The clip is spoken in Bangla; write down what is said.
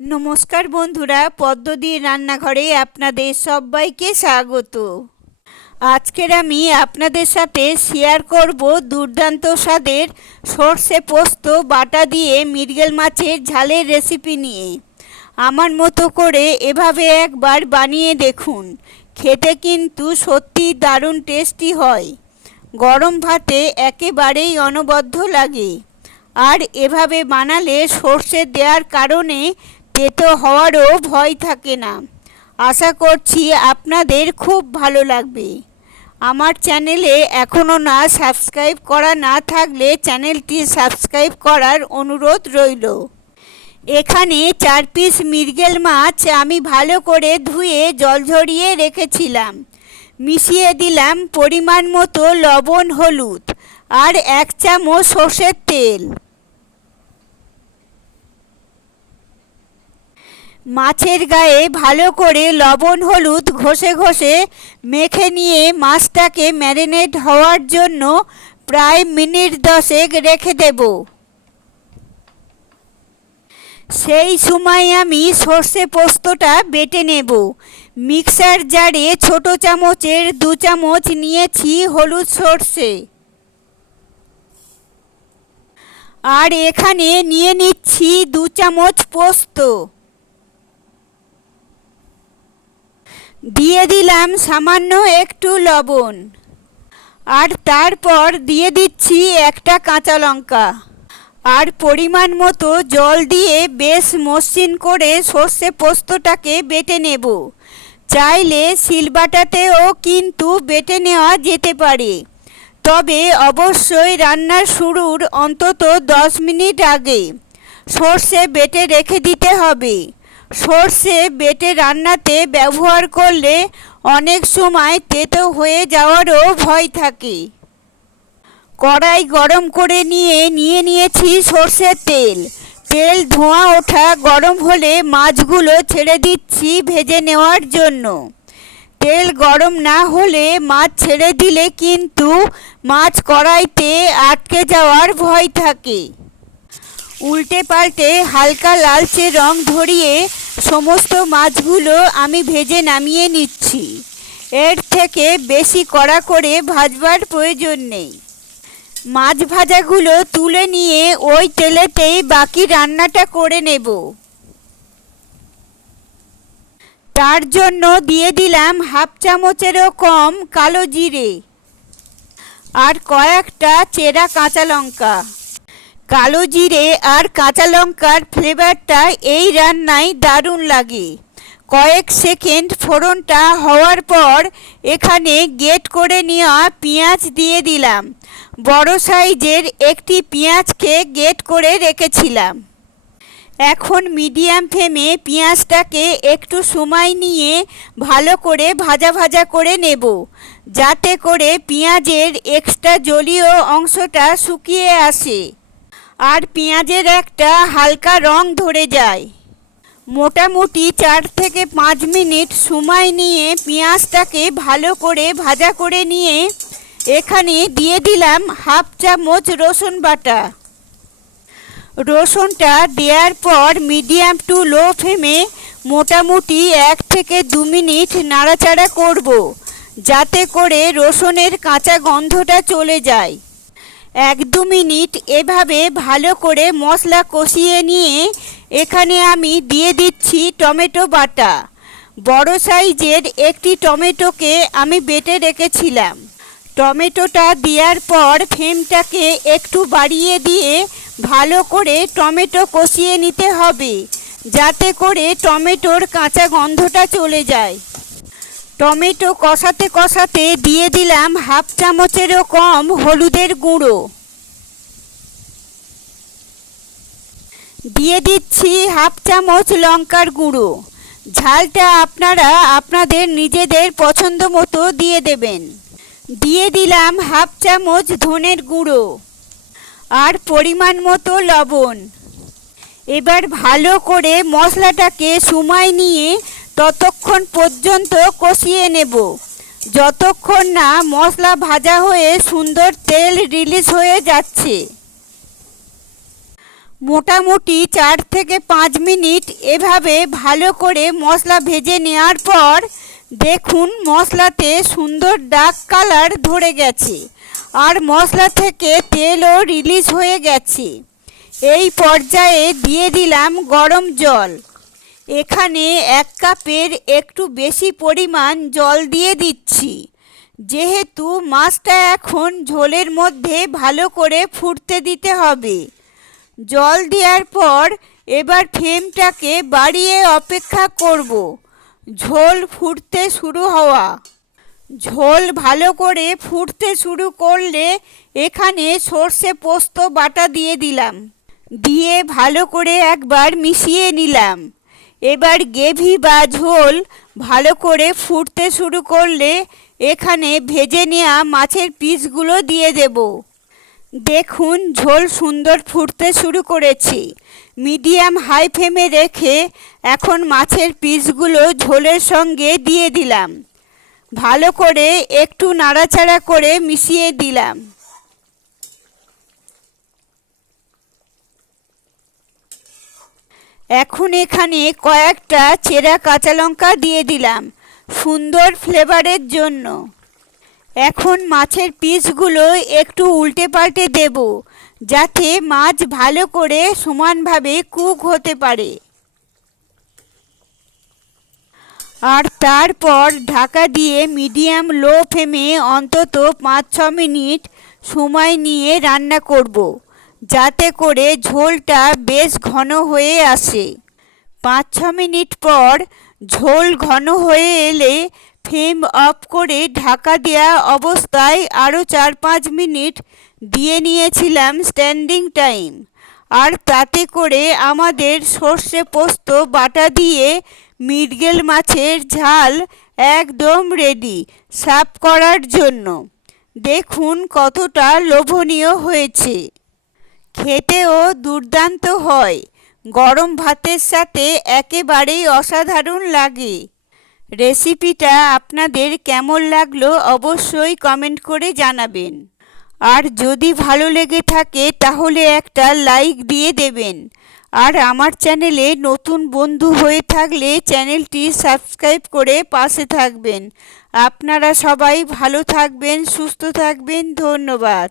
নমস্কার বন্ধুরা, পদ্মদির রান্নাঘরে আপনাদের সবাইকে স্বাগত। আজকের আমি আপনাদের সাথে শেয়ার করব দুর্দান্ত স্বাদের সর্ষে পোস্ত বাটা দিয়ে মৃগেল মাছের ঝালের রেসিপি নিয়ে। আমার মতো করে এভাবে একবার বানিয়ে দেখুন, খেতে কিন্তু সত্যি দারুণ টেস্টি হয়। গরম ভাতে একেবারেই অনবদ্য লাগে। আর এভাবে বানালে সর্ষে দেওয়ার কারণে তেতো হওয়ারও ভয় থাকে না। আশা করছি আপনাদের খুব ভালো লাগবে। আমার চ্যানেলে এখনও সাবস্ক্রাইব করা না থাকলে চ্যানেলটি সাবস্ক্রাইব করার অনুরোধ রইল। এখানে 4 পিস মৃগেল মাছ আমি ভালো করে ধুয়ে জল ঝরিয়ে রেখেছিলাম। মিশিয়ে দিলাম পরিমাণ মতো লবণ, হলুদ আর 1 চামচ সর্ষের তেল। মাছের গায়ে ভালো করে লবণ হলুদ ঘষে ঘষে মেখে নিয়ে মাছটাকে ম্যারিনেট হওয়ার জন্য প্রায় মিনিট 10 রেখে দেব। সেই সময় আমি সর্ষে পোস্তটা বেটে নেব। মিক্সার জারে ছোট চামচের 2 চামচ নিয়েছি হলুদ সর্ষে। আর এখানে নিয়ে নিচ্ছি 2 চামচ পোস্ত। দিয়ে দিলাম সামান্য একটু লবণ। আর তারপর দিয়ে দিচ্ছি একটা কাঁচা লঙ্কা। আর পরিমাণ মতো জল দিয়ে বেশ মসৃণ করে সর্ষে পোস্তটাকে বেটে নেব। চাইলে শিলবাটাতেও কিন্তু বেটে নেওয়া যেতে পারে, তবে অবশ্যই রান্নার শুরুর অন্তত 10 মিনিট আগে সর্ষে বেটে রেখে দিতে হবে। সর্ষে বেটে রান্নাতে ব্যবহার করলে অনেক সময় তেতো হয়ে যাওয়ারও ভয় থাকে। কড়াই গরম করে নিয়ে নিয়েছি সর্ষের তেল। তেল ধোঁয়া ওঠা গরম হলে মাছগুলো ছেড়ে দিচ্ছি ভেজে নেওয়ার জন্য। তেল গরম না হলে মাছ ছেড়ে দিলে কিন্তু মাছ কড়াইতে আটকে যাওয়ার ভয় থাকে। উল্টে পাল্টে হালকা লালচে রং ধরিয়ে সমস্ত মাছগুলো আমি ভেজে নামিয়ে নিচ্ছি। এর থেকে বেশি কড়া করে ভাজবার প্রয়োজন নেই। মাছ ভাজাগুলো তুলে নিয়ে ওই তেলেতেই বাকি রান্নাটা করে নেব। তার জন্য দিয়ে দিলাম 1/2 চামচেরও কম কালো জিরে আর কয়েকটা চেরা কাঁচা লঙ্কা। কালো জিরে আর কাঁচা লঙ্কার ফ্লেভারটা এই রান্নায় দারুণ লাগে। কয়েক সেকেন্ড ফোড়নটা হওয়ার পর এখানে গ্রেট করে নেওয়া পেঁয়াজ দিয়ে দিলাম। বড় সাইজের একটি পেঁয়াজকে গ্রেট করে রেখেছিলাম। এখন মিডিয়াম ফ্লেমে পেঁয়াজটাকে একটু সময় নিয়ে ভালো করে ভাজা ভাজা করে নেব, যাতে করে পেঁয়াজের এক্সট্রা জলীয় অংশটা শুকিয়ে আসে আর পেঁয়াজের একটা হালকা রং ধরে যায়। মোটামুটি 4 থেকে 5 মিনিট সময় নিয়ে পেঁয়াজটাকে ভালো করে ভাজা করে নিয়ে এখানে দিয়ে দিলাম 1/2 চামচ রসুন বাটা। রসুনটা দেওয়ার পর মিডিয়াম টু লো ফ্লেমে মোটামুটি 1 থেকে 2 মিনিট নাড়াচাড়া করব, যাতে করে রসুনের কাঁচা গন্ধটা চলে যায়। 1-2 মিনিট এভাবে ভালো করে মশলা কষিয়ে নিয়ে এখানে আমি দিয়ে দিচ্ছি টমেটো বাটা। বড় সাইজের একটি টমেটোকে আমি বেটে রেখেছিলাম। টমেটোটা দেওয়ার পর ফ্লেমটাকে একটু বাড়িয়ে দিয়ে ভালো করে টমেটো কষিয়ে নিতে হবে, যাতে করে টমেটোর কাঁচা গন্ধটা চলে যায়। টমেটো কষাতে কষাতে দিয়ে দিলাম 1/2 চামচেরও কম হলুদের গুঁড়ো। দিয়ে দিচ্ছি 1/2 চামচ লঙ্কার গুঁড়ো। ঝালটা আপনারা আপনাদের নিজেদের পছন্দ মতো দিয়ে দেবেন। দিয়ে দিলাম 1/2 চামচ ধনের গুঁড়ো আর পরিমাণ মতো লবণ। এবার ভালো করে মশলাটাকে সময় নিয়ে ততক্ষণ পর্যন্ত কষিয়ে নেব, যতক্ষণ না মশলা ভাজা হয়ে সুন্দর তেল রিলিজ হয়ে যাচ্ছে। মোটামুটি 4 থেকে 5 মিনিট এভাবে ভালো করে মশলা ভেজে নেওয়ার পর দেখুন মশলাতে সুন্দর ডার্ক কালার ধরে গেছে আর মশলা থেকে তেলও রিলিজ হয়ে গেছে। এই পর্যায়ে দিয়ে দিলাম গরম জল। এখানে 1 কাপের একটু বেশি পরিমাণ জল দিয়ে দিচ্ছি, যেহেতু মাছটা এখন ঝোলের মধ্যে ভালো করে ফুটতে দিতে হবে। জল দেওয়ার পর এবার ফ্লেমটাকে বাড়িয়ে অপেক্ষা করব ঝোল ফুটতে শুরু হওয়া। ঝোল ভালো করে ফুটতে শুরু করলে এখানে সর্ষে পোস্ত বাটা দিয়ে দিলাম, দিয়ে ভালো করে একবার মিশিয়ে নিলাম। এবার গ্রেভি বা ঝোল ভালো করে ফুটতে শুরু করলে এখানে ভেজে নেওয়া মাছের পিসগুলো দিয়ে দেব। দেখুন ঝোল সুন্দর ফুটতে শুরু করেছে। মিডিয়াম হাই ফ্লেমে রেখে এখন মাছের পিসগুলো ঝোলের সঙ্গে দিয়ে দিলাম। ভালো করে একটু নাড়াচাড়া করে মিশিয়ে দিলাম। এখন এখানে কয়েকটা চেরা কাঁচা লঙ্কা দিয়ে দিলাম সুন্দর ফ্লেভারের জন্য। এখন মাছের পিসগুলো একটু উল্টে পাল্টে দেব, যাতে মাছ ভালো করে সমানভাবে কুক হতে পারে। আর তারপর ঢাকা দিয়ে মিডিয়াম লো ফ্লেমে অন্তত 5-6 মিনিট সময় নিয়ে রান্না করব, যাতে করে ঝোলটা বেশ ঘন হয়ে আসে। 5-6 মিনিট পর ঝোল ঘন হয়ে এলে ফ্লেম অফ করে ঢাকা দেওয়া অবস্থায় আরও 4-5 মিনিট দিয়ে নিয়েছিলাম স্ট্যান্ডিং টাইম। আর তাতে করে আমাদের সর্ষে পোস্ত বাটা দিয়ে মৃগেল মাছের ঝাল একদম রেডি সার্ভ করার জন্য। দেখুন কতটা লোভনীয় হয়েছে, খেতেও দুর্দান্ত হয়, গরম ভাতের সাথে একেবারেই অসাধারণ লাগে। রেসিপিটা আপনাদের কেমন লাগলো অবশ্যই কমেন্ট করে জানাবেন। আর যদি ভালো লেগে থাকে তাহলে একটা লাইক দিয়ে দেবেন। আর আমার চ্যানেলে নতুন বন্ধু হয়ে থাকলে চ্যানেলটি সাবস্ক্রাইব করে পাশে থাকবেন। আপনারা সবাই ভালো থাকবেন, সুস্থ থাকবেন। ধন্যবাদ।